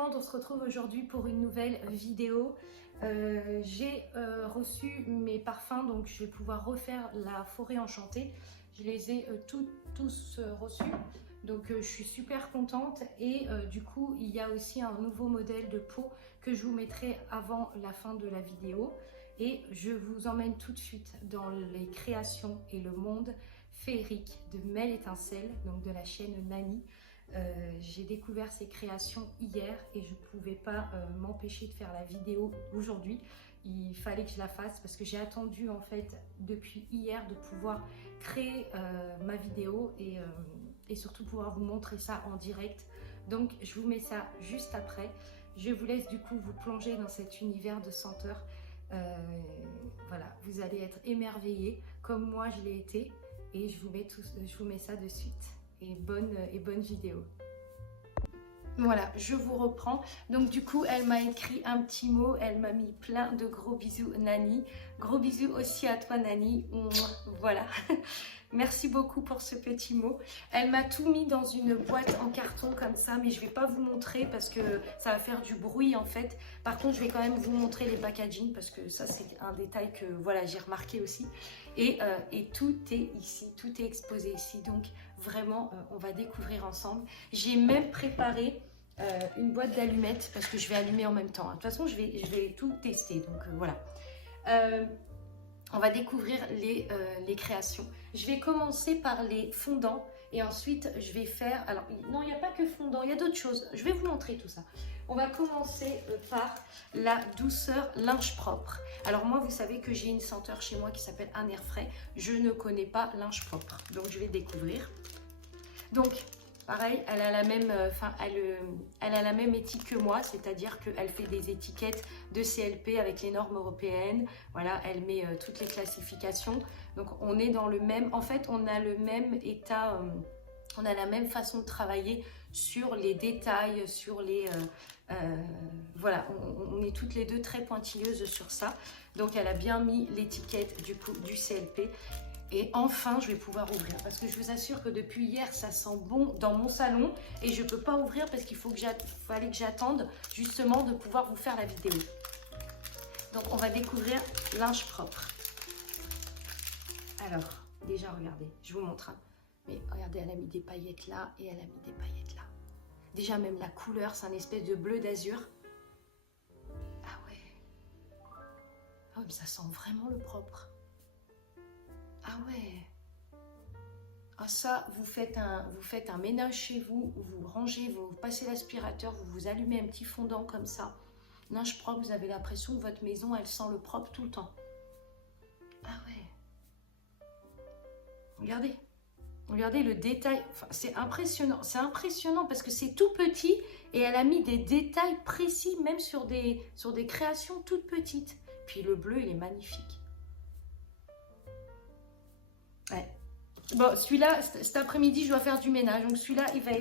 monde, on se retrouve aujourd'hui pour une nouvelle vidéo. J'ai reçu mes parfums, donc je vais pouvoir refaire la forêt enchantée. Je les ai tous reçus, donc je suis super contente. Et du coup, il y a aussi un nouveau modèle de peau que je vous mettrai avant la fin de la vidéo. Et je vous emmène tout de suite dans les créations et le monde féerique de Mel Étincelle, donc de la chaîne Nani. J'ai découvert ces créations hier et je ne pouvais pas m'empêcher de faire la vidéo aujourd'hui. Il fallait que je la fasse parce que j'ai attendu en fait depuis hier de pouvoir créer ma vidéo et surtout pouvoir vous montrer ça en direct. Donc je vous mets ça juste après. Je vous laisse du coup vous plonger dans cet univers de senteurs. Voilà, vous allez être émerveillés comme moi je l'ai été et je vous mets ça de suite. Et bonne vidéo. Voilà, je vous reprends. Donc du coup, elle m'a écrit un petit mot, elle m'a mis plein de gros bisous Nani. Gros bisous aussi à toi Nani. Voilà. Merci beaucoup pour ce petit mot. Elle m'a tout mis dans une boîte en carton comme ça, mais je ne vais pas vous montrer parce que ça va faire du bruit en fait. Par contre, je vais quand même vous montrer les packaging parce que ça, c'est un détail que voilà, j'ai remarqué aussi. Et tout est ici, tout est exposé ici. Donc vraiment, on va découvrir ensemble. J'ai même préparé une boîte d'allumettes parce que je vais allumer en même temps. De toute façon, je vais tout tester. Donc voilà. On va découvrir les créations. Je vais commencer par les fondants et ensuite je vais faire... Alors non, il n'y a pas que fondant, il y a d'autres choses. Je vais vous montrer tout ça. On va commencer par la douceur linge propre. Alors moi, vous savez que j'ai une senteur chez moi qui s'appelle un air frais. Je ne connais pas linge propre, donc je vais découvrir. Donc pareil, elle a la même, elle a la même éthique que moi, c'est-à-dire qu'elle fait des étiquettes de CLP avec les normes européennes. Voilà, elle met toutes les classifications. Donc on est dans le même, en fait, on a le même état, on a la même façon de travailler sur les détails, sur les, voilà, on est toutes les deux très pointilleuses sur ça. Donc elle a bien mis l'étiquette du coup du CLP. Et enfin, je vais pouvoir ouvrir parce que je vous assure que depuis hier, ça sent bon dans mon salon et je ne peux pas ouvrir parce qu'il fallait que j'attende justement de pouvoir vous faire la vidéo. Donc, on va découvrir linge propre. Alors, déjà, regardez, je vous montre. Hein. Mais regardez, elle a mis des paillettes là et elle a mis des paillettes là. Déjà, même la couleur, c'est un espèce de bleu d'azur. Ah ouais. Oh, mais ça sent vraiment le propre. Ah ouais. Ah ça, vous faites un ménage chez vous, vous rangez, vous passez l'aspirateur, vous allumez un petit fondant comme ça. Linge propre, vous avez l'impression que votre maison, elle sent le propre tout le temps. Ah ouais. Regardez. Regardez le détail. Enfin, c'est impressionnant. C'est impressionnant parce que c'est tout petit et elle a mis des détails précis, même sur des créations toutes petites. Puis le bleu, il est magnifique. Ouais. Bon, celui-là, cet après-midi, je dois faire du ménage. Donc celui-là, il va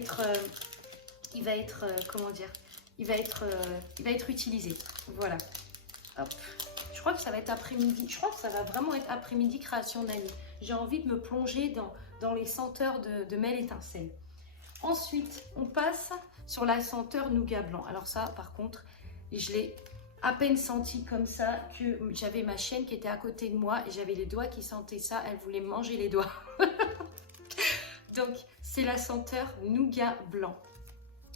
être, comment dire, il va être utilisé. Voilà. Hop. Je crois que ça va être après-midi. Je crois que ça va vraiment être après-midi création Nani. J'ai envie de me plonger dans les senteurs de Mel Étincelle. Ensuite, on passe sur la senteur nougat blanc. Alors ça, par contre, je l'ai à peine senti comme ça que j'avais ma chienne qui était à côté de moi et j'avais les doigts qui sentaient ça. Elle voulait manger les doigts. Donc, c'est la senteur nougat blanc.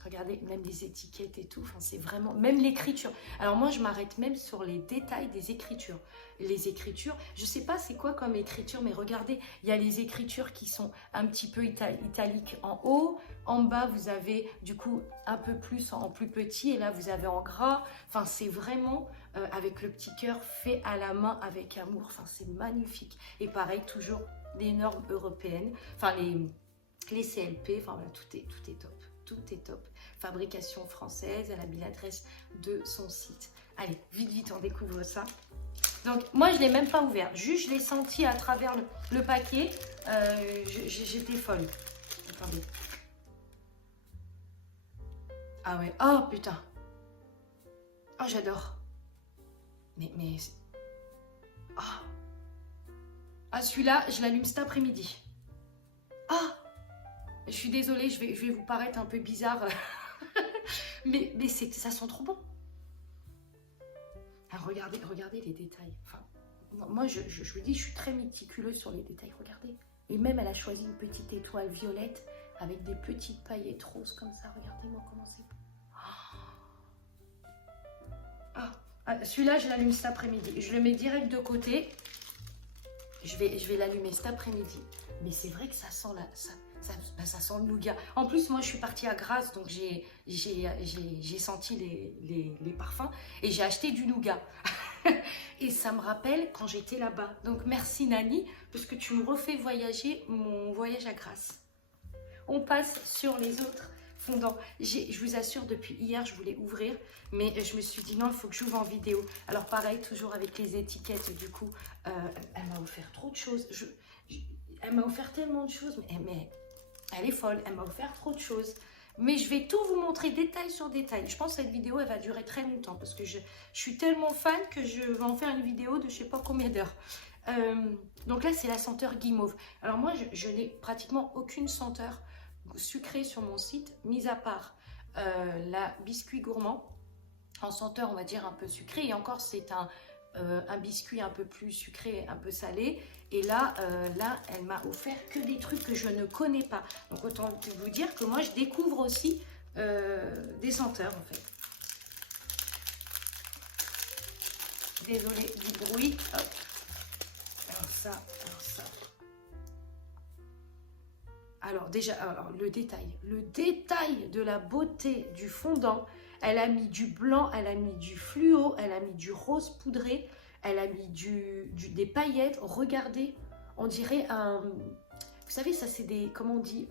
Regardez, même les étiquettes et tout. Enfin, c'est vraiment... Même l'écriture. Alors moi, je m'arrête même sur les détails des écritures. Les écritures, je ne sais pas c'est quoi comme écriture, mais regardez, il y a les écritures qui sont un petit peu italiques en haut. En bas, vous avez du coup un peu plus en plus petit. Et là, vous avez en gras. Enfin, c'est vraiment avec le petit cœur fait à la main avec amour. Enfin, c'est magnifique. Et pareil, toujours les normes européennes. Enfin, les CLP. Enfin, voilà, tout est top. Tout est top. Fabrication française, elle a mis l'adresse de son site. Allez, vite, on découvre ça. Donc, moi, je ne l'ai même pas ouvert. Juste, je l'ai senti à travers le paquet. J'étais folle. Attendez. Ah ouais. Oh, putain. Oh, j'adore. Mais... Oh. Ah, celui-là, je l'allume cet après-midi. Ah. Je suis désolée, je vais vous paraître un peu bizarre. mais ça sent trop bon. Alors, regardez les détails. Enfin, moi, je vous dis, je suis très méticuleuse sur les détails. Regardez. Et même, elle a choisi une petite étoile violette avec des petites paillettes roses comme ça. Regardez-moi comment c'est. Celui-là, je l'allume cet après-midi. Je le mets direct de côté. Je vais l'allumer cet après-midi. Mais c'est vrai que ça sent ça sent le nougat. En plus, moi, je suis partie à Grasse, donc j'ai senti les parfums et j'ai acheté du nougat. Et ça me rappelle quand j'étais là-bas. Donc, merci Nani, parce que tu me refais voyager mon voyage à Grasse. On passe sur les autres fondants. Je vous assure, depuis hier, je voulais ouvrir, mais je me suis dit non, il faut que j'ouvre en vidéo. Alors, pareil, toujours avec les étiquettes, du coup, elle m'a offert trop de choses. Elle m'a offert tellement de choses, mais elle est folle, elle m'a offert trop de choses. Mais je vais tout vous montrer détail sur détail. Je pense que cette vidéo, elle va durer très longtemps parce que je suis tellement fan que je vais en faire une vidéo de je sais pas combien d'heures. Donc là, c'est la senteur guimauve. Alors moi, je n'ai pratiquement aucune senteur sucrée sur mon site, mis à part la biscuit gourmand, en senteur, on va dire, un peu sucré. Et encore, c'est un biscuit un peu plus sucré, un peu salé. Et là, elle m'a offert que des trucs que je ne connais pas. Donc, autant vous dire que moi, je découvre aussi des senteurs, en fait. Désolée du bruit. Hop. Alors ça. Alors déjà, le détail de la beauté du fondant. Elle a mis du blanc, elle a mis du fluo, elle a mis du rose poudré. Elle a mis des paillettes. Regardez, on dirait un... Vous savez, ça c'est des... Comment on dit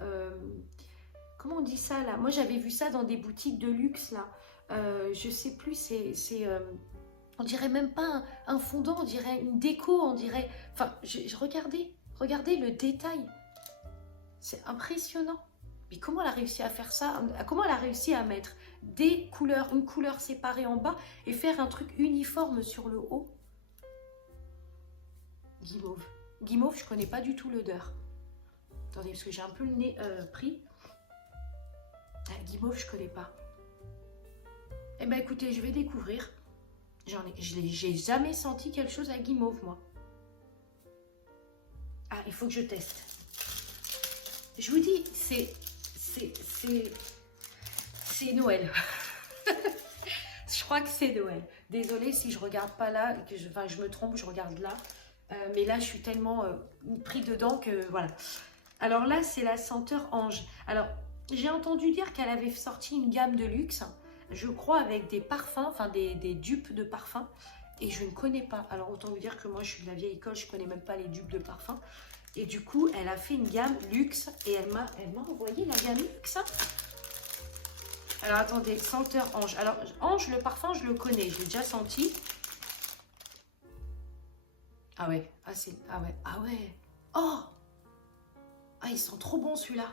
comment on dit ça là? Moi j'avais vu ça dans des boutiques de luxe là. Je sais plus, on dirait même pas un fondant, on dirait une déco, on dirait... Enfin, regardez le détail. C'est impressionnant. Mais comment elle a réussi à faire ça? Comment elle a réussi à mettre des couleurs, une couleur séparée en bas et faire un truc uniforme sur le haut? Guimauve. Guimauve, je connais pas du tout l'odeur. Attendez, parce que j'ai un peu le nez pris. Guimauve, je connais pas. Eh ben écoutez, je vais découvrir. J'ai jamais senti quelque chose à guimauve, moi. Ah, il faut que je teste. Je vous dis, c'est Noël. Je crois que c'est Noël. Désolée si je regarde pas là, et que je me trompe, je regarde là. Mais là, je suis tellement pris dedans que voilà. Alors là, c'est la senteur Ange. Alors, j'ai entendu dire qu'elle avait sorti une gamme de luxe, je crois, avec des parfums, enfin des dupes de parfums. Et je ne connais pas. Alors, autant vous dire que moi, je suis de la vieille école, je ne connais même pas les dupes de parfums. Et du coup, elle a fait une gamme luxe et elle m'a envoyé la gamme luxe. Alors, attendez, senteur Ange. Alors, Ange, le parfum, je le connais, je l'ai déjà senti. Ah ouais, ah ouais. Oh! Ah, ils sont trop bons, celui-là.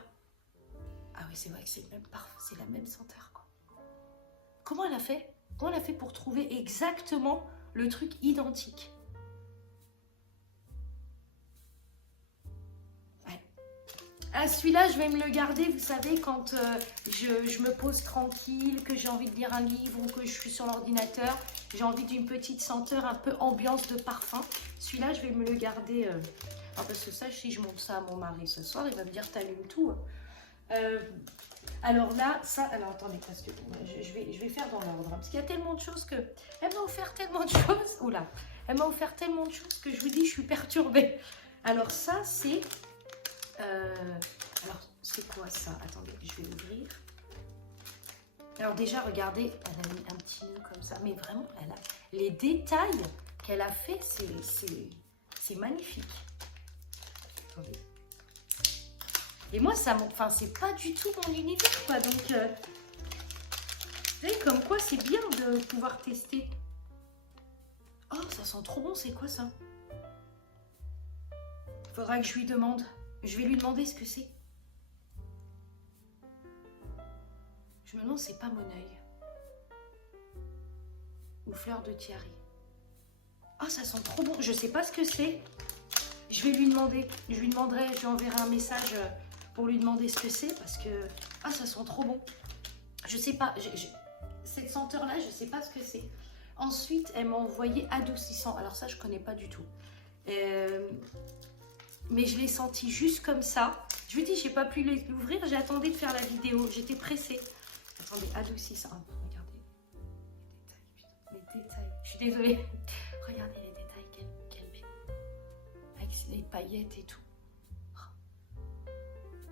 Ah oui, c'est vrai que c'est le même parfum, c'est la même senteur, quoi. Comment elle a fait? Comment elle a fait pour trouver exactement le truc identique? Ouais. Ah, celui-là, je vais me le garder, vous savez, quand je me pose tranquille, que j'ai envie de lire un livre ou que je suis sur l'ordinateur, j'ai envie d'une petite senteur un peu ambiance de parfum. Celui-là, je vais me le garder... parce que ça, si je montre ça à mon mari ce soir, il va me dire t'allumes tout. Alors là, ça, alors attendez, parce que je vais faire dans l'ordre, hein, parce qu'il y a tellement de choses que... Elle m'a offert tellement de choses. Oula, elle m'a offert tellement de choses que je vous dis, je suis perturbée. Alors ça, c'est... alors, c'est quoi ça? Attendez, je vais l'ouvrir. Alors déjà, regardez, elle a mis un petit nœud comme ça. Mais vraiment, elle a... les détails qu'elle a fait, c'est magnifique. Attendez. Et moi, ça, enfin, c'est pas du tout mon univers, quoi. Donc, vous voyez, comme quoi, c'est bien de pouvoir tester. Oh, ça sent trop bon. C'est quoi ça? Faudra que je lui demande. Je vais lui demander ce que c'est. Je me demande, c'est pas mon œil. Ou fleur de tiari. Ah, ça sent trop bon. Je sais pas ce que c'est. Je vais lui demander. Je lui demanderai, je lui enverrai un message pour lui demander ce que c'est parce que... Ah, ça sent trop bon. Je sais pas, cette senteur-là, je sais pas ce que c'est. Ensuite, elle m'a envoyé adoucissant. Alors ça, je connais pas du tout. Mais je l'ai senti juste comme ça. Je vous dis, j'ai pas pu l'ouvrir. J'ai attendu de faire la vidéo. J'étais pressée. Attendez, adoucissant. Regardez les détails. Je suis désolée. Regardez les détails qu'elle met. Avec les paillettes et tout.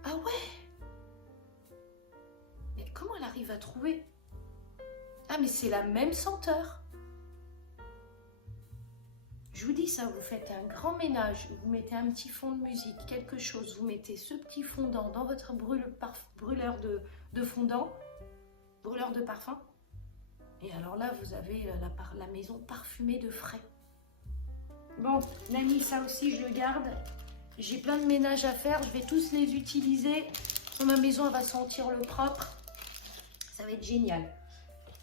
Ah ouais! Mais comment elle arrive à trouver? Ah, mais c'est la même senteur. Je vous dis ça, vous faites un grand ménage, vous mettez un petit fond de musique, quelque chose, vous mettez ce petit fondant dans votre brûleur de fondant, brûleur de parfum. Et alors là, vous avez la maison parfumée de frais. Bon, Nani, ça aussi, je le garde. J'ai plein de ménage à faire, je vais tous les utiliser. Ma maison, elle va sentir le propre. Ça va être génial.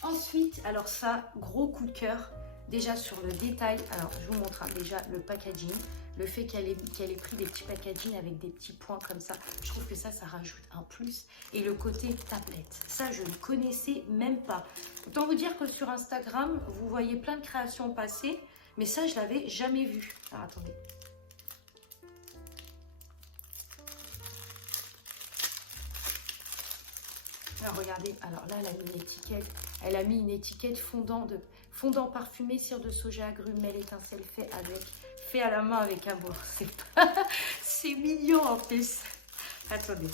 Ensuite, alors ça, gros coup de cœur. Déjà sur le détail, alors je vous montre déjà le packaging, le fait qu'elle ait pris des petits packaging avec des petits points comme ça, je trouve que ça rajoute un plus. Et le côté tablette, ça je ne connaissais même pas. Autant vous dire que sur Instagram, vous voyez plein de créations passer, mais ça je l'avais jamais vu. Alors attendez. Alors regardez, alors là elle a mis une étiquette fondant parfumé, cire de soja, agrumes, miel, étincelle, fait à la main avec amour. C'est mignon en plus. Attendez.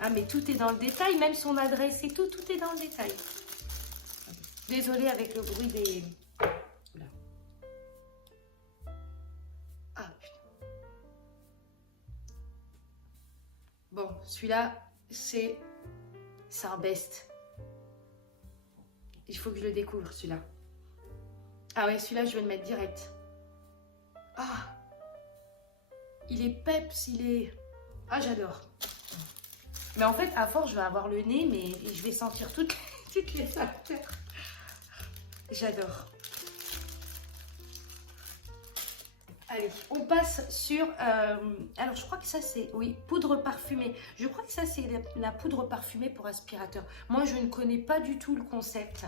Ah mais tout est dans le détail, même son adresse et tout est dans le détail. Désolée avec le bruit des... Là. Ah putain. Bon, celui-là, c'est un best. Il faut que je le découvre, celui-là. Ah ouais, celui-là, je vais le mettre direct. Ah, il est peps, il est... Ah, j'adore. Mais en fait, à force, je vais avoir le nez, mais je vais sentir toutes les saveurs. J'adore. Allez, on passe sur... alors, je crois que ça, c'est... Oui, poudre parfumée. Je crois que ça, c'est la poudre parfumée pour aspirateur. Moi, je ne connais pas du tout le concept.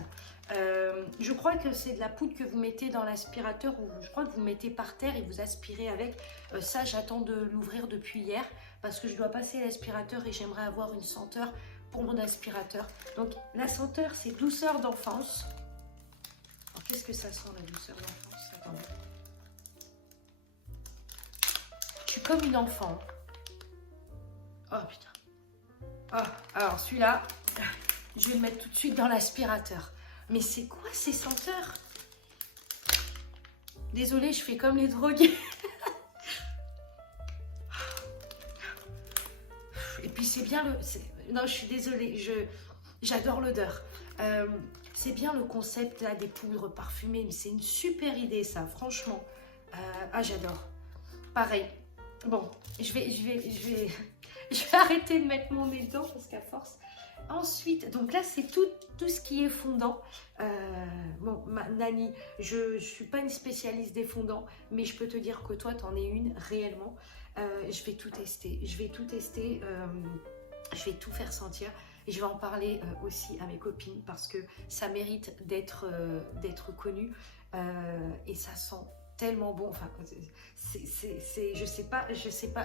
Je crois que c'est de la poudre que vous mettez dans l'aspirateur ou je crois que vous mettez par terre et vous aspirez avec. Ça, j'attends de l'ouvrir depuis hier parce que je dois passer l'aspirateur et j'aimerais avoir une senteur pour mon aspirateur. Donc, la senteur, c'est douceur d'enfance. Alors, qu'est-ce que ça sent, la douceur d'enfance? Attendez. Comme une enfant. Oh putain. Oh, alors celui-là, je vais le mettre tout de suite dans l'aspirateur. Mais c'est quoi ces senteurs? Désolée, je fais comme les drogués. Et puis c'est bien le... Non, je suis désolée, j'adore l'odeur. C'est bien le concept là des poudres parfumées, mais c'est une super idée ça, franchement. Ah, j'adore. Pareil. Bon, je vais arrêter de mettre mon nez dedans parce qu'à force. Ensuite, donc là, c'est tout ce qui est fondant. Bon, Nani, je ne suis pas une spécialiste des fondants, mais je peux te dire que toi, tu en es une réellement. Je vais tout tester. Je vais tout tester. Je vais tout faire sentir. Et je vais en parler aussi à mes copines parce que ça mérite d'être connu. Et ça sent tellement bon, enfin, je sais pas,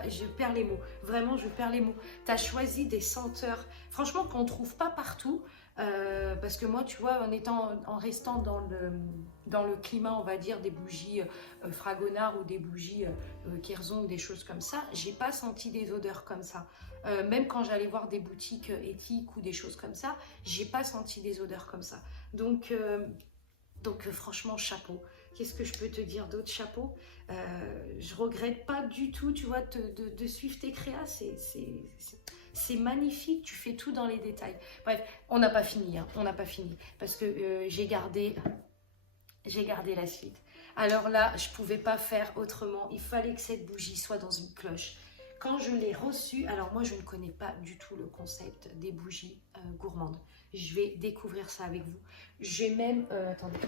je perds les mots, vraiment je perds les mots. Tu as choisi des senteurs, franchement qu'on ne trouve pas partout, parce que moi tu vois, en restant dans le climat, on va dire, des bougies Fragonard ou des bougies Kerzon ou des choses comme ça, j'ai pas senti des odeurs comme ça. Même quand j'allais voir des boutiques éthiques ou des choses comme ça, j'ai pas senti des odeurs comme ça. Donc franchement, chapeau. Qu'est-ce que je peux te dire d'autre? Chapeau. Je regrette pas du tout, tu vois, de suivre tes créas. C'est magnifique. Tu fais tout dans les détails. Bref, on n'a pas fini. Hein, on n'a pas fini. Parce que j'ai gardé la suite. Alors là, je pouvais pas faire autrement. Il fallait que cette bougie soit dans une cloche. Quand je l'ai reçue, alors moi, je ne connais pas du tout le concept des bougies gourmandes. Je vais découvrir ça avec vous. J'ai même... attendez.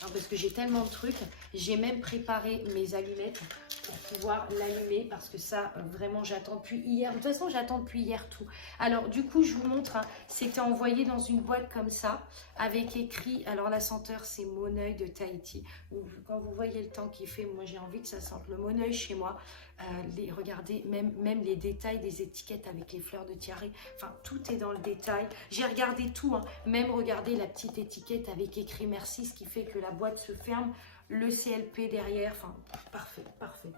Alors, parce que j'ai tellement de trucs, j'ai même préparé mes allumettes pour pouvoir l'allumer parce que ça, vraiment, j'attends depuis hier. De toute façon, j'attends depuis hier tout. Alors du coup, je vous montre, hein, c'était envoyé dans une boîte comme ça, avec écrit, alors la senteur c'est Moneuil de Tahiti. Quand vous voyez le temps qu'il fait, moi j'ai envie que ça sente le Moneuil chez moi. Regardez, même les détails des étiquettes avec les fleurs de tiare, enfin tout est dans le détail. J'ai regardé tout, hein, même regardez la petite étiquette avec écrit merci, ce qui fait que la boîte se ferme, le CLP derrière, enfin parfait, parfait.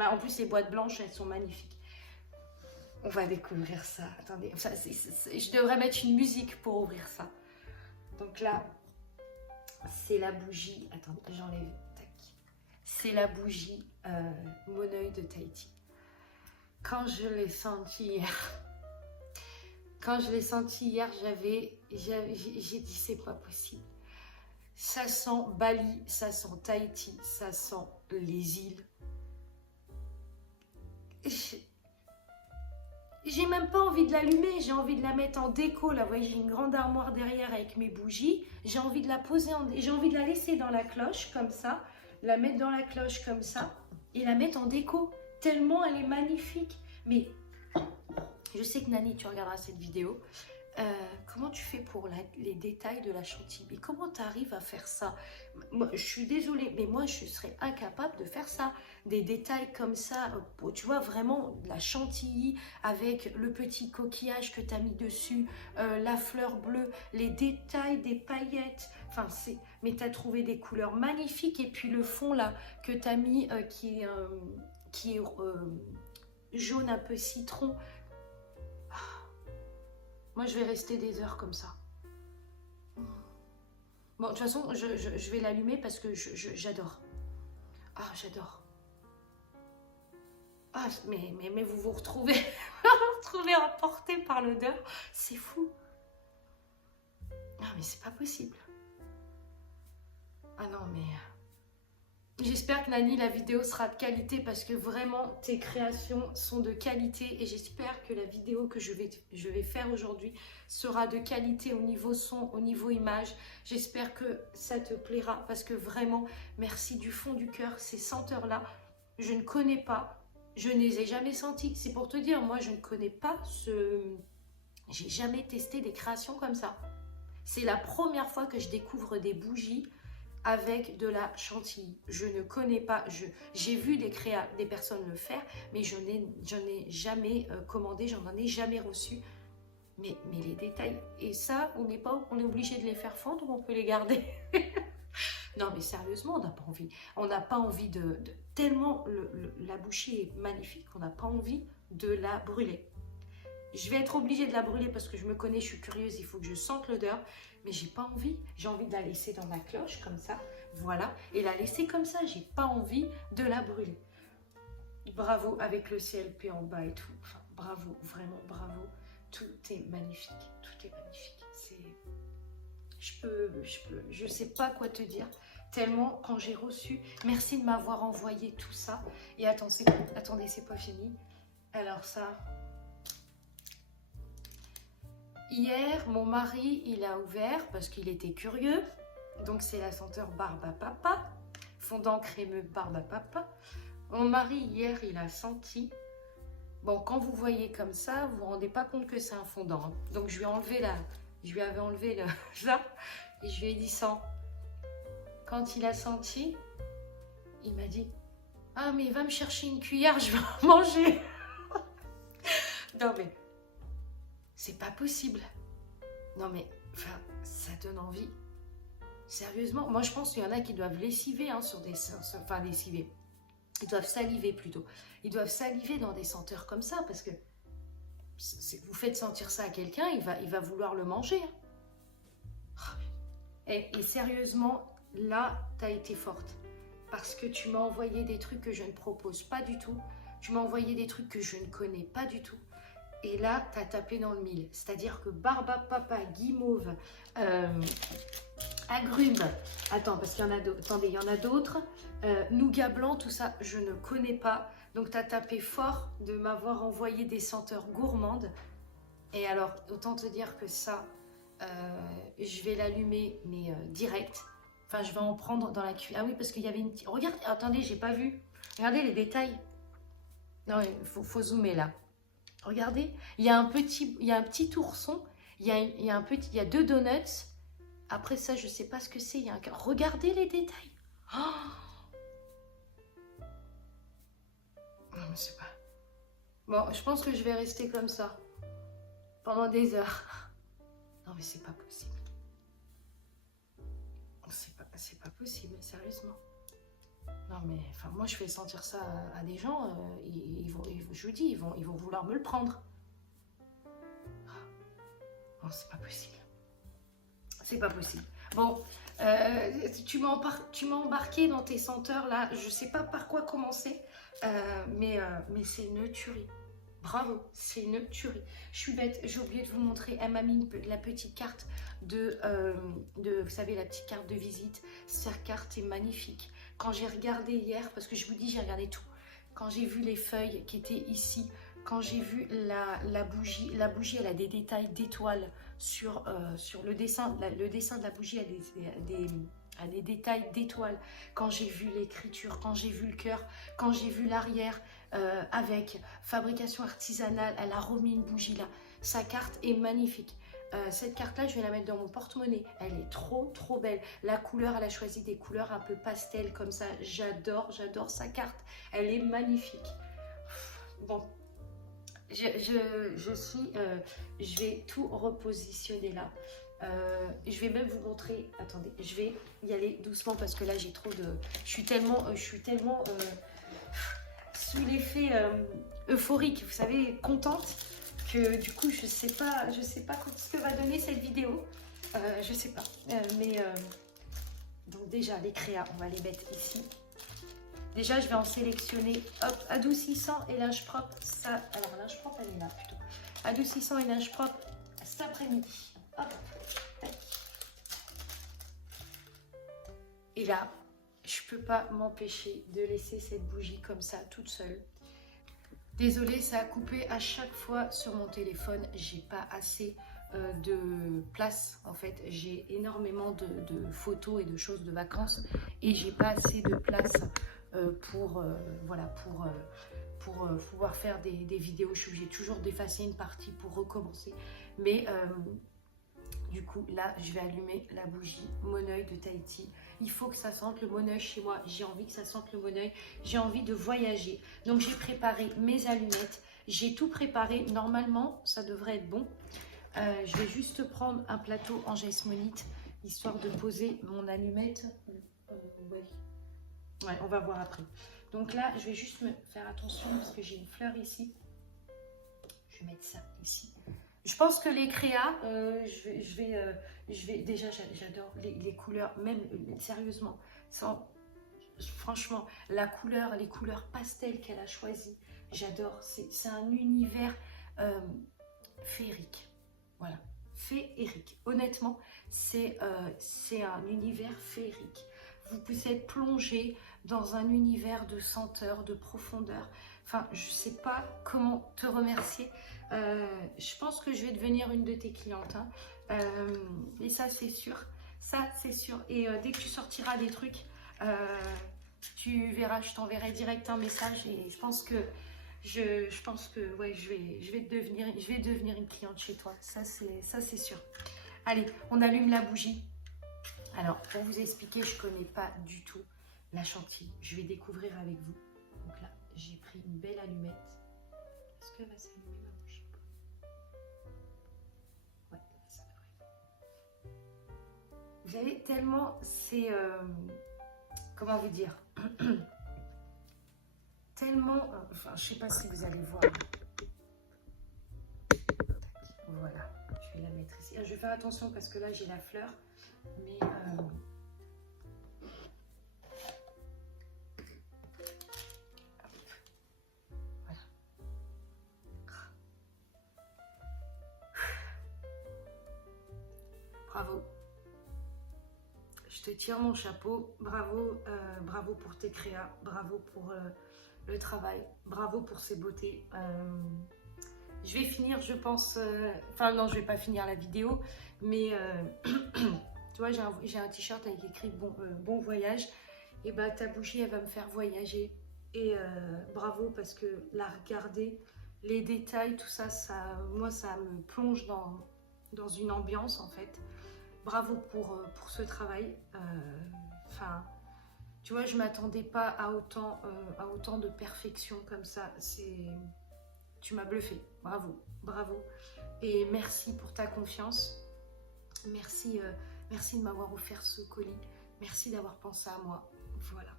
En plus les boîtes blanches, elles sont magnifiques. On va découvrir ça. Attendez, je devrais mettre une musique pour ouvrir ça. Donc là, c'est la bougie. Attendez, j'enlève. Tac. C'est la bougie Moneuil de Tahiti. Quand je l'ai senti hier, j'ai dit c'est pas possible. Ça sent Bali, ça sent Tahiti, ça sent les îles. J'ai même pas envie de l'allumer, j'ai envie de la mettre en déco. Là, vous voyez, j'ai une grande armoire derrière avec mes bougies. J'ai envie de la poser, j'ai envie de la laisser dans la cloche comme ça, la mettre dans la cloche comme ça et la mettre en déco. Tellement elle est magnifique. Mais je sais que Nani, tu regarderas cette vidéo. Comment tu fais pour les détails de la chantilly? Mais comment tu arrives à faire ça? Moi, je suis désolée, mais moi, je serais incapable de faire ça. Des détails comme ça, tu vois, vraiment la chantilly avec le petit coquillage que tu as mis dessus, la fleur bleue, les détails des paillettes. Enfin, mais tu as trouvé des couleurs magnifiques. Et puis le fond, là, que tu as mis, qui est jaune un peu citron. Moi, je vais rester des heures comme ça. Bon, de toute façon, je vais l'allumer parce que j'adore. Ah, j'adore. Ah, mais vous vous retrouvez, emporté par l'odeur. C'est fou. Non, mais c'est pas possible. Ah non, mais... J'espère que Nani, la vidéo sera de qualité parce que vraiment, tes créations sont de qualité et j'espère que la vidéo que je vais faire aujourd'hui sera de qualité au niveau son, au niveau image. J'espère que ça te plaira parce que vraiment, merci du fond du cœur. Ces senteurs-là, je ne connais pas, je ne les ai jamais senties. C'est pour te dire, moi, je ne connais pas j'ai jamais testé des créations comme ça. C'est la première fois que je découvre des bougies avec de la chantilly. Je ne connais pas, j'ai vu des personnes le faire, mais je n'ai jamais commandé, j'en ai jamais reçu. Mais les détails, et ça, on est obligé de les faire fondre ou on peut les garder? Non mais sérieusement, on n'a pas envie. On n'a pas envie tellement la bougie est magnifique, on n'a pas envie de la brûler. Je vais être obligée de la brûler parce que je me connais, je suis curieuse, il faut que je sente l'odeur. Mais j'ai pas envie, j'ai envie de la laisser dans ma cloche comme ça, voilà, et la laisser comme ça, j'ai pas envie de la brûler. Bravo avec le CLP en bas et tout, enfin bravo, vraiment bravo, tout est magnifique, je sais pas quoi te dire, tellement quand j'ai reçu, merci de m'avoir envoyé tout ça, et attendez, c'est pas fini, alors ça... Hier, mon mari, il a ouvert parce qu'il était curieux. Donc, c'est la senteur Barbe à Papa. Fondant crémeux Barbe à Papa. Mon mari, hier, il a senti. Bon, quand vous voyez comme ça, vous ne vous rendez pas compte que c'est un fondant. Hein. Donc, je lui avais enlevé ça. Et je lui ai dit ça. Quand il a senti, il m'a dit « Ah, mais va me chercher une cuillère, je vais en manger. » Non, mais... c'est pas possible. Non mais, enfin, ça donne envie. Sérieusement, moi je pense qu'il y en a qui doivent lessiver hein, lessiver. Ils doivent saliver plutôt. Ils doivent saliver dans des senteurs comme ça parce que vous faites sentir ça à quelqu'un, il va vouloir le manger. Et sérieusement, là, tu as été forte. Parce que tu m'as envoyé des trucs que je ne propose pas du tout. Tu m'as envoyé des trucs que je ne connais pas du tout. Et là, tu as tapé dans le mille. C'est-à-dire que Barbe à Papa, guimauve, agrumes. Attends, parce qu'il y en a d'autres. Attendez, il y en a d'autres. Nougat blanc, tout ça, je ne connais pas. Donc, tu as tapé fort de m'avoir envoyé des senteurs gourmandes. Et alors, autant te dire que ça, je vais l'allumer, mais direct. Enfin, je vais en prendre dans la cuillère. Ah oui, parce qu'il y avait une petite... Regardez, attendez, j'ai pas vu. Regardez les détails. Non, il faut zoomer là. Regardez, il y a un petit ourson, il y a 2 donuts. Après ça, je sais pas ce que c'est. Regardez les détails. Oh, non, mais c'est pas... Bon, je pense que je vais rester comme ça pendant des heures. Non, mais c'est pas possible. C'est pas possible, sérieusement. Non, mais enfin, moi, je fais sentir ça à des gens. Je vous dis, ils vont vouloir me le prendre. Non, c'est pas possible. C'est pas possible. Bon, tu m'as embarqué dans tes senteurs là. Je sais pas par quoi commencer, mais c'est une tuerie. Bravo, c'est une tuerie. Je suis bête, j'ai oublié de vous montrer. Elle m'a mis la petite carte vous savez, la petite carte de visite. Cette carte est magnifique. Quand j'ai regardé hier, parce que je vous dis, j'ai regardé tout. Quand j'ai vu les feuilles qui étaient ici, quand j'ai vu la bougie, elle a des détails d'étoiles sur le dessin. Le dessin de la bougie a des détails d'étoiles. Quand j'ai vu l'écriture, quand j'ai vu le cœur, quand j'ai vu l'arrière avec fabrication artisanale, elle a remis une bougie là. Sa carte est magnifique. Cette carte-là, je vais la mettre dans mon porte-monnaie. Elle est trop belle. La couleur, elle a choisi des couleurs un peu pastel comme ça. J'adore sa carte. Elle est magnifique. Bon, je vais tout repositionner là. Je vais même vous montrer. Attendez, je vais y aller doucement parce que là, j'ai trop de... Je suis tellement sous l'effet euphorique, vous savez, contente. Que du coup je sais pas ce que va donner cette vidéo, je sais pas, donc déjà les créas on va les mettre ici. Déjà je vais en sélectionner, hop, adoucissant et linge propre. Ça, alors linge propre elle est là plutôt, adoucissant et linge propre cet après-midi, hop. Et là je peux pas m'empêcher de laisser cette bougie comme ça toute seule. Désolée, ça a coupé à chaque fois sur mon téléphone. J'ai pas assez de place en fait. J'ai énormément de photos et de choses de vacances et j'ai pas assez de place pour pouvoir faire des vidéos. Je suis obligée toujours d'effacer une partie pour recommencer. Mais du coup, là, je vais allumer la bougie Moneuil de Tahiti. Il faut que ça sente le Moneuil chez moi. J'ai envie que ça sente le Moneuil. J'ai envie de voyager. Donc, j'ai préparé mes allumettes. J'ai tout préparé. Normalement, ça devrait être bon. Je vais juste prendre un plateau en jasmonite, histoire de poser mon allumette. Ouais, on va voir après. Donc là, je vais juste me faire attention parce que j'ai une fleur ici. Je vais mettre ça ici. Je pense que les créas, je vais déjà, j'adore les couleurs, même sérieusement, franchement, les couleurs pastel qu'elle a choisies, j'adore. C'est un univers féerique, voilà, féerique. Honnêtement, c'est un univers féerique. Vous pouvez être plongé dans un univers de senteur, de profondeur. Enfin, je ne sais pas comment te remercier. Je pense que je vais devenir une de tes clientes. Hein. Et ça, c'est sûr. Ça, c'est sûr. Et dès que tu sortiras des trucs, tu verras, je t'enverrai direct un message. Et je pense que ouais, je vais devenir une cliente chez toi. Ça, c'est sûr. Allez, on allume la bougie. Alors, pour vous expliquer, je ne connais pas du tout la chantilly. Je vais découvrir avec vous. Donc là, j'ai pris une belle allumette. Est-ce qu'elle va s'allumer, ma bouche? Ouais, ça devrait. Vous avez tellement, c'est... comment vous dire? Tellement... enfin, je ne sais pas si vous allez voir. Voilà, je vais la mettre ici. Je vais faire attention parce que là, j'ai la fleur. Mais... bravo. Je te tire mon chapeau. Bravo, bravo pour tes créas. Bravo pour le travail. Bravo pour ces beautés. Je vais finir, je pense... enfin, non, je vais pas finir la vidéo. Mais, tu vois, j'ai un t-shirt avec écrit bon voyage. Et bah, ta bougie, elle va me faire voyager. Et bravo parce que la regarder, les détails, tout ça, moi ça me plonge dans une ambiance en fait. Bravo pour ce travail. Enfin, tu vois, je m'attendais pas à autant de perfection comme ça. Tu m'as bluffé. Bravo, bravo. Et merci pour ta confiance. Merci, merci de m'avoir offert ce colis. Merci d'avoir pensé à moi. Voilà.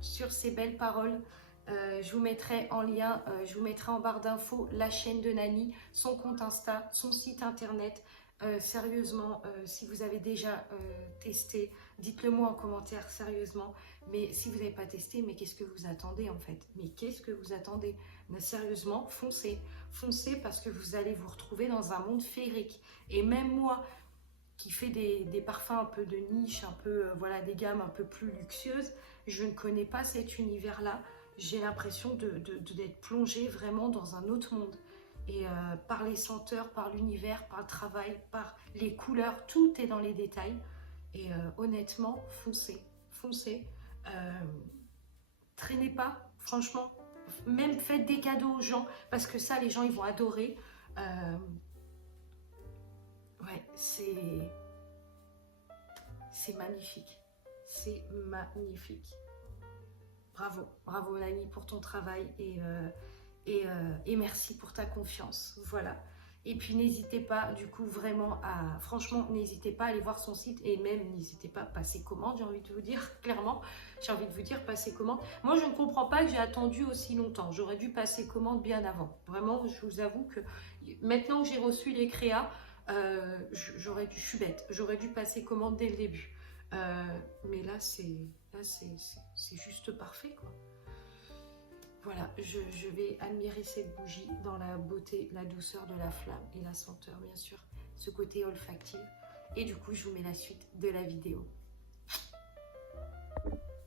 Sur ces belles paroles, je vous mettrai en lien, je vous mettrai en barre d'infos la chaîne de Nani, son compte Insta, son site internet. Sérieusement, si vous avez déjà testé, dites-le moi en commentaire sérieusement. Mais si vous n'avez pas testé, mais qu'est-ce que vous attendez en fait? Mais qu'est-ce que vous attendez? Mais sérieusement, foncez. Foncez parce que vous allez vous retrouver dans un monde féerique. Et même moi, qui fais des parfums un peu de niche, un peu, voilà, des gammes un peu plus luxueuses, je ne connais pas cet univers-là. J'ai l'impression d'être plongée vraiment dans un autre monde. Et par les senteurs, par l'univers, par le travail, par les couleurs, tout est dans les détails. Et honnêtement, foncez, foncez. Traînez pas, franchement. Même faites des cadeaux aux gens, parce que ça, les gens, ils vont adorer. Ouais, c'est magnifique. C'est magnifique. Bravo, bravo Nani pour ton travail et merci pour ta confiance. Voilà. Et puis n'hésitez pas, du coup, vraiment franchement, n'hésitez pas à aller voir son site et même n'hésitez pas à passer commande, j'ai envie de vous dire, clairement, j'ai envie de vous dire, passer commande. Moi, je ne comprends pas que j'ai attendu aussi longtemps. J'aurais dû passer commande bien avant. Vraiment, je vous avoue que maintenant que j'ai reçu les créas, je suis bête. J'aurais dû passer commande dès le début. Mais là, c'est juste parfait, quoi. Voilà, je vais admirer cette bougie dans la beauté, la douceur de la flamme et la senteur, bien sûr, ce côté olfactif. Et du coup, je vous mets la suite de la vidéo.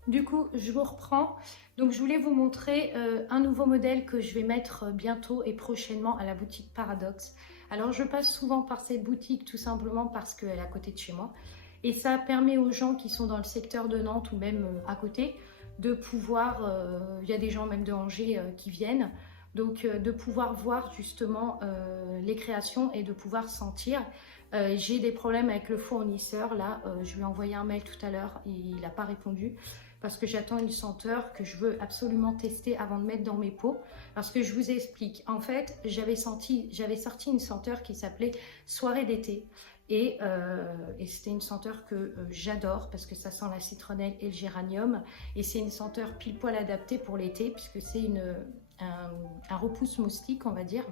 Du coup, je vous reprends. Donc, je voulais vous montrer un nouveau modèle que je vais mettre bientôt et prochainement à la boutique Paradoxe. Alors, je passe souvent par cette boutique tout simplement parce qu'elle est à côté de chez moi. Et ça permet aux gens qui sont dans le secteur de Nantes ou même à côté de pouvoir, il y a des gens même de Angers qui viennent, donc de pouvoir voir justement les créations et de pouvoir sentir. J'ai des problèmes avec le fournisseur, là, je lui ai envoyé un mail tout à l'heure, il n'a pas répondu parce que j'attends une senteur que je veux absolument tester avant de mettre dans mes pots. Parce que je vous explique, en fait, j'avais sorti une senteur qui s'appelait Soirée d'été. Et c'était une senteur que j'adore parce que ça sent la citronnelle et le géranium. Et c'est une senteur pile poil adaptée pour l'été puisque c'est un repousse moustique, on va dire.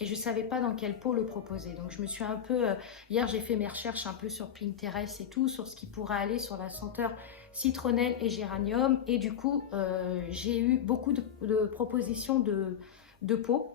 Et je ne savais pas dans quel pot le proposer. Donc je me suis un peu... hier, j'ai fait mes recherches un peu sur Pinterest et tout, sur ce qui pourrait aller sur la senteur citronnelle et géranium. Et du coup, j'ai eu beaucoup de propositions de pots.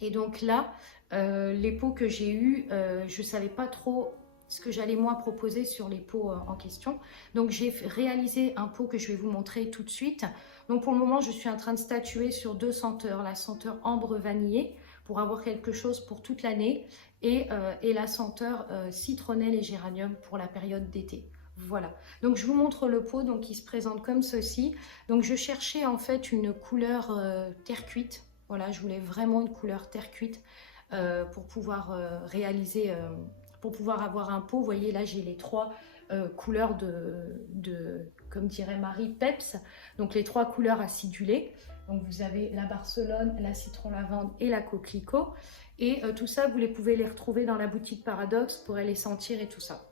Et donc là, les pots que j'ai eus, je ne savais pas trop ce que j'allais moi proposer sur les pots en question. Donc j'ai réalisé un pot que je vais vous montrer tout de suite. Donc pour le moment, je suis en train de statuer sur deux senteurs. La senteur ambre vanillée pour avoir quelque chose pour toute l'année et la senteur citronnelle et géranium pour la période d'été. Voilà, donc je vous montre le pot, donc il se présente comme ceci. Donc je cherchais en fait une couleur terre cuite. Voilà, je voulais vraiment une couleur terre cuite pour pouvoir réaliser, pour pouvoir avoir un pot. Vous voyez, là, j'ai les trois couleurs comme dirait Marie, peps. Donc, les trois couleurs acidulées. Donc, vous avez la Barcelone, la citron lavande et la coquelicot. Et tout ça, vous pouvez les retrouver dans la boutique Paradoxe pour les sentir et tout ça.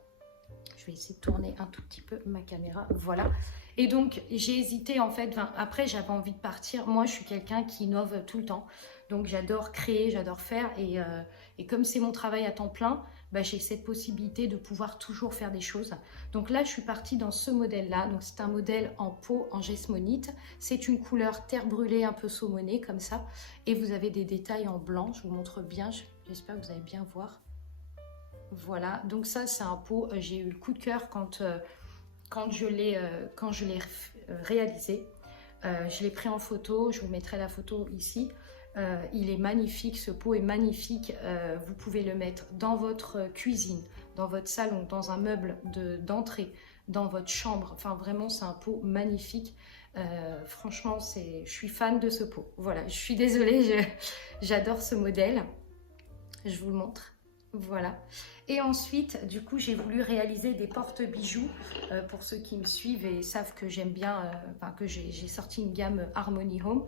Je vais essayer de tourner un tout petit peu ma caméra. Voilà. Et donc, j'ai hésité en fait. Après, j'avais envie de partir. Moi, je suis quelqu'un qui innove tout le temps. Donc, j'adore créer, j'adore faire. Et comme c'est mon travail à temps plein, bah, j'ai cette possibilité de pouvoir toujours faire des choses. Donc là, je suis partie dans ce modèle-là. Donc, c'est un modèle en peau, en gesmonite. C'est une couleur terre brûlée, un peu saumonée, comme ça. Et vous avez des détails en blanc. Je vous montre bien. J'espère que vous allez bien voir. Voilà. Donc ça, c'est un pot. J'ai eu le coup de cœur quand je l'ai réalisé. Je l'ai pris en photo. Je vous mettrai la photo ici. Il est magnifique, ce pot est magnifique. Vous pouvez le mettre dans votre cuisine, dans votre salon, dans un meuble d'entrée, dans votre chambre. Enfin, vraiment, c'est un pot magnifique. Franchement, je suis fan de ce pot. Voilà, je suis désolée, j'adore ce modèle. Je vous le montre. Voilà. Et ensuite, du coup, j'ai voulu réaliser des porte-bijoux. Pour ceux qui me suivent et savent que j'aime bien, que j'ai sorti une gamme Harmony Home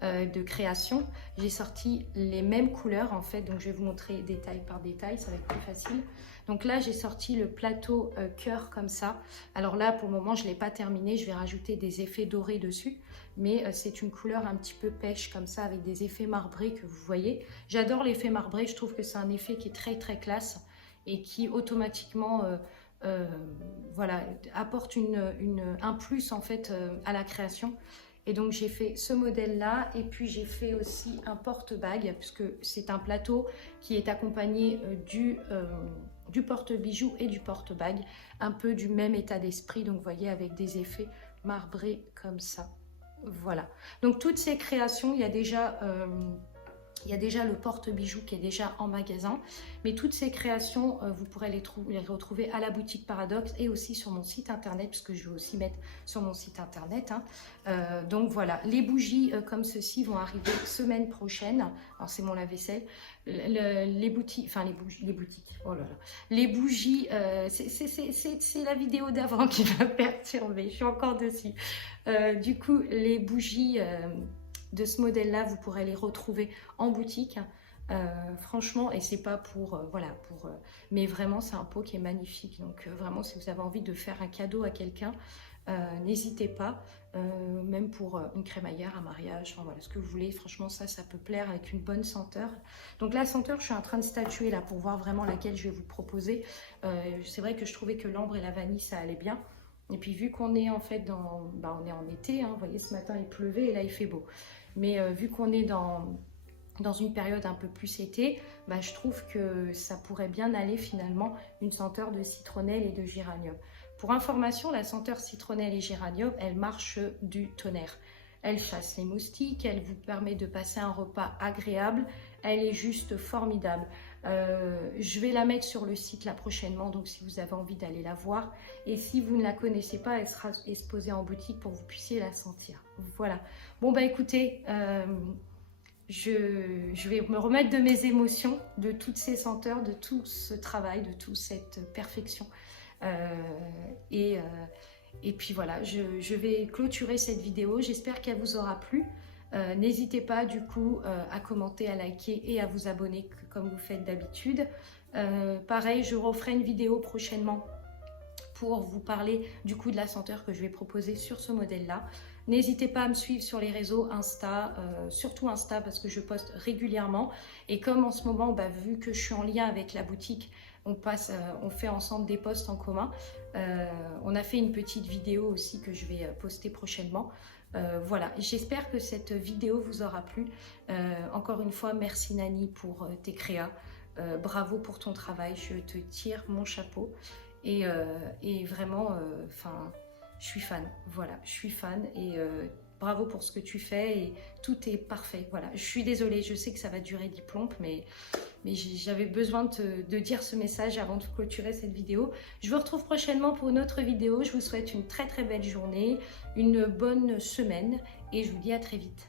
de création. J'ai sorti les mêmes couleurs en fait, donc je vais vous montrer détail par détail, ça va être plus facile. Donc là, j'ai sorti le plateau cœur comme ça. Alors là, pour le moment, je ne l'ai pas terminé. Je vais rajouter des effets dorés dessus. Mais c'est une couleur un petit peu pêche comme ça, avec des effets marbrés que vous voyez. J'adore l'effet marbré. Je trouve que c'est un effet qui est très, très classe et qui automatiquement voilà, apporte un plus en fait à la création. Et donc j'ai fait ce modèle là et puis j'ai fait aussi un porte-bague puisque c'est un plateau qui est accompagné du porte-bijoux et du porte-bague, un peu du même état d'esprit, donc vous voyez avec des effets marbrés comme ça. Voilà, donc toutes ces créations, il y a déjà le porte-bijoux qui est déjà en magasin, mais toutes ces créations, vous pourrez les retrouver à la boutique Paradoxe et aussi sur mon site internet, puisque je vais aussi mettre sur mon site internet. Donc voilà, les bougies comme ceci vont arriver semaine prochaine. Alors c'est mon lave-vaisselle. Les boutiques, oh là là. Les bougies, c'est la vidéo d'avant qui m'a perturbée, je suis encore dessus. Du coup, les bougies de ce modèle là vous pourrez les retrouver en boutique franchement, et c'est pas pour mais vraiment c'est un pot qui est magnifique, donc vraiment si vous avez envie de faire un cadeau à quelqu'un, n'hésitez pas, même pour une crémaillère, un mariage, enfin, voilà, ce que vous voulez, franchement ça peut plaire avec une bonne senteur. Donc la senteur, je suis en train de statuer là pour voir vraiment laquelle je vais vous proposer. C'est vrai que je trouvais que l'ambre et la vanille ça allait bien. Et puis vu qu'on est en fait on est en été, hein, vous voyez ce matin il pleuvait et là il fait beau. Mais vu qu'on est dans une période un peu plus été, je trouve que ça pourrait bien aller finalement une senteur de citronnelle et de géranium. Pour information, la senteur citronnelle et géranium, elle marche du tonnerre. Elle chasse les moustiques, elle vous permet de passer un repas agréable, elle est juste formidable. Je vais la mettre sur le site là prochainement, donc si vous avez envie d'aller la voir. Et si vous ne la connaissez pas, elle sera exposée en boutique pour que vous puissiez la sentir. Voilà. Bon écoutez, je vais me remettre de mes émotions, de toutes ces senteurs, de tout ce travail, de toute cette perfection. Et puis voilà, je vais clôturer cette vidéo. J'espère qu'elle vous aura plu. N'hésitez pas du coup à commenter, à liker et à vous abonner comme vous faites d'habitude. Pareil, je referai une vidéo prochainement pour vous parler du coup de la senteur que je vais proposer sur ce modèle-là. N'hésitez pas à me suivre sur les réseaux Insta, surtout Insta parce que je poste régulièrement. Et comme en ce moment, vu que je suis en lien avec la boutique, on fait ensemble des posts en commun. On a fait une petite vidéo aussi que je vais poster prochainement. Voilà, j'espère que cette vidéo vous aura plu. Encore une fois, merci Nani pour tes créas. Bravo pour ton travail, je te tire mon chapeau. Et vraiment, je suis fan. Voilà, je suis fan et bravo pour ce que tu fais et tout est parfait. Voilà, je suis désolée, je sais que ça va durer 10 plombes, mais j'avais besoin de dire ce message avant de clôturer cette vidéo. Je vous retrouve prochainement pour une autre vidéo. Je vous souhaite une très très belle journée, une bonne semaine et je vous dis à très vite.